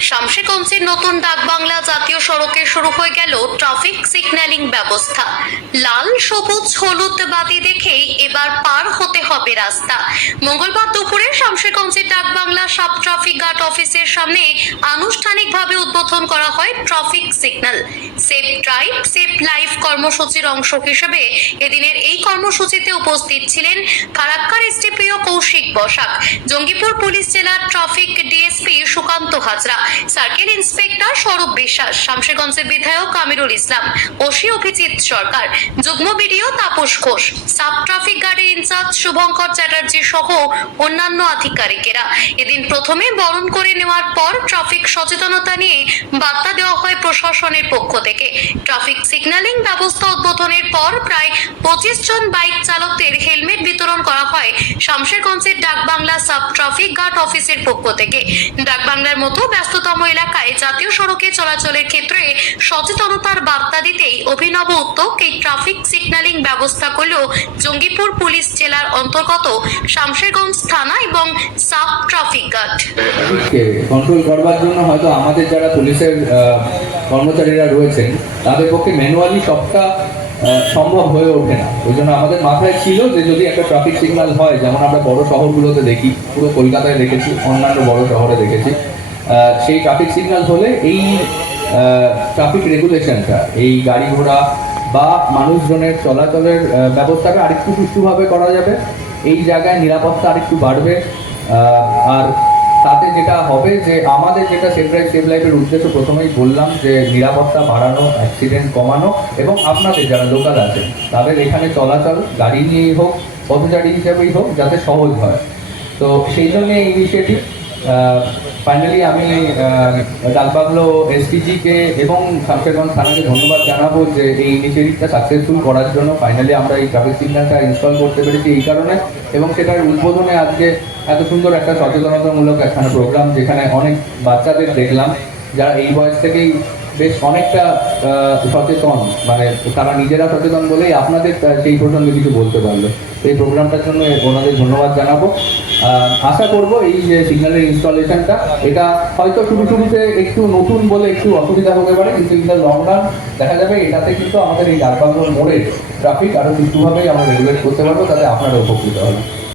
শামশেরগঞ্জের নতুন ডাকবাংলা জাতীয় সড়কে শুরু হয়ে গেল ট্রাফিক সিগন্যালিং ব্যবস্থা। লাল সবুজ হলুদ বাতি দেখেই এবার পার হতে হবে রাস্তা। মঙ্গলবার দুপুরে শামশেরগঞ্জের ডাকবাংলা সাব ট্রাফিক গার্ড অফিসের সামনে আনুষ্ঠানিকভাবে উদ্বোধন করা হয় traffic signal safe drive safe life কর্মসূচির অংশ হিসেবে এদিনের এই কর্মসূচিতে উপস্থিত ছিলেন ফারাক্কার এসডিপিও কৌশিক বসাক, জঙ্গিপুর পুলিশ জেলার traffic DSP Sukanta Hazra, circle inspector স্বরূপ বিশ্বাস, শামশেরগঞ্জের বিধায়ক আমিরুল ইসলাম, ওসি অভিজিৎ সরকার, যুগ্ম BDO Tapas Ghosh, sub traffic গার্ডের ইনচার্জ শুভঙ্কর চ্যাটার্জি সহ অন্যান্য আধিকারিকেরা। এদিন প্রথমে বরণ করে নেওয়ার পর ট্রাফিক সচেতনতা নিয়ে বার্তা দেওয়া হয় প্রশাসনের পক্ষ থেকে। ট্রাফিক সিগন্যালিং ব্যবস্থা উদ্বোধনের পর প্রায় 25 জন বাইক চালকদের হেলমেট বিতরণ করা হয় শামশেরগঞ্জের ডাকবাংলা সাব ট্রাফিক গার্ড অফিসের পক্ষ থেকে। ডাকবাংলার মতো ব্যস্ততম এলাকায় জাতীয় সড়কে চলাচলের ক্ষেত্রে সচেতনতার বার্তা দিতেই অভিনব উদ্যোগ এই ট্রাফিক সিগন্যালিং ব্যবস্থা করল জঙ্গিপুর পুলিশ জেলার অন্তর্গত শামশেরগঞ্জ থানা এবং সাব ট্রাফিক গার্ড। কন্ট্রোল করবার জন্য হয়তো আমাদের যারা পুলিশের কর্মচারীরা রয়েছেন তাদের পক্ষে ম্যানুয়ালি সবটা সম্ভব হয়ে ওঠে না। ওই জন্য আমাদের মাথায় ছিল যে যদি একটা ট্রাফিক সিগন্যাল হয়, যেমন আমরা বড় শহরগুলোতে দেখি, পুরো কলকাতায় দেখেছি, অন্যান্য বড় শহরে দেখেছি, সেই ট্রাফিক সিগন্যাল হলে এই ট্রাফিক রেগুলেশনটা, এই গাড়ি ঘোড়া বা মানুষজনের চলাচলের ব্যবস্থাটা আরেকটু সুষ্ঠুভাবে করা যাবে। এই জায়গায় নিরাপত্তা আরেকটু বাড়বে। আর তাতে যেটা হবে যে আমাদের যেটা সেফ ড্রাইভ সেফ লাইফের উদ্দেশ্য প্রথমেই বললাম যে নিরাপত্তা বাড়ানো, অ্যাক্সিডেন্ট কমানো এবং আপনাদের যারা লোকাল আছেন তাদের এখানে চলাচল গাড়ি নিয়েই হোক, পথচারী হিসেবেই হোক, যাতে সহজ হয়। তো সেই জন্য এই ইনিশিয়েটিভ। ফাইনালি আমি ডাকবাংলো এসপিজিকে এবং শামশেরগঞ্জ থানাকে ধন্যবাদ জানাবো যে এই ইনিশিয়েটিভটা সাকসেসফুল করার জন্য। ফাইনালি আমরা এই ট্রাফিক সিগন্যালটা ইনস্টল করতে পেরেছি এই কারণে, এবং সেটার উদ্বোধনে আজকে এত সুন্দর একটা সচেতনতামূলক একখানা প্রোগ্রাম, যেখানে অনেক বাচ্চাদের দেখলাম যারা এই বয়স থেকেই বেশ অনেকটা সচেতন, মানে তারা নিজেরা সচেতন বলেই আপনাদের সেই প্রসঙ্গে কিছু বলতে পারলো। এই প্রোগ্রামটার জন্য ওনাদের ধন্যবাদ জানাবো। আশা করব এই যে সিগন্যালের ইনস্টলেশনটা, এটা হয়তো শুরুতে একটু নতুন বলে একটু অসুবিধা হতে পারে, কিন্তু ইন দ্য লং রান দেখা যাবে এটাতে কিন্তু আমাদের এই ডাকবাংলোর মোড়ের ট্রাফিক আরও সুষ্ঠুভাবেই আমরা রেগুলেট করতে পারবো, তাতে আপনারা উপকৃত হবেন।